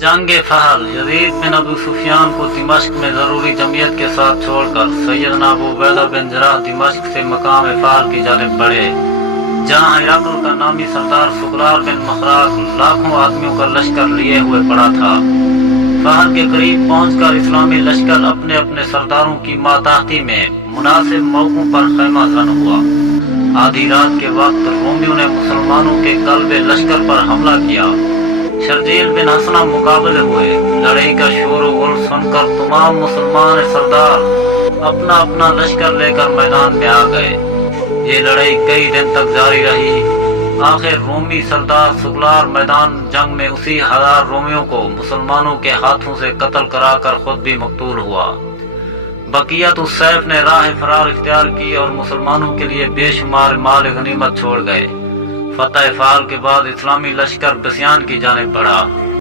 जंग फहल यजीद बिन अबू सुफियान को दिमश्क में जरूरी जमीयत के साथ छोड़कर सैयदना अबू उबैदा बिन जराह दिमश्क से मकाम फहल की जानिब बढ़े, जहाँ हिरकल का नामी सरदार सुकरार बिन मखराक लाखों आदमियों का लश्कर लिए हुए पड़ा था। फहल के करीब पहुंचकर इस्लामी लश्कर अपने अपने सरदारों की मातहती में मुनासिब मौकों पर खैमा जन हुआ। आधी रात के वक्त रोमियों ने मुसलमानों के कल्बे लश्कर पर हमला किया। शर्जील बिन हसना मुकाबले हुए। लड़ाई का शोर गुल सुनकर तमाम मुसलमान सरदार अपना अपना लश्कर लेकर मैदान में आ गए। ये लड़ाई कई दिन तक जारी रही। आखिर रोमी सरदार सुकरार मैदान जंग में उसी हजार रोमियों को मुसलमानों के हाथों से कत्ल कराकर खुद भी मकतूल हुआ। बकियत उस सैफ ने राह फरार इख्तियार की और मुसलमानों के लिए बेशुमार माल गनीमत छोड़ गए। फतह फहल के बाद इस्लामी लश्कर बसियान की जानिब बढ़ा।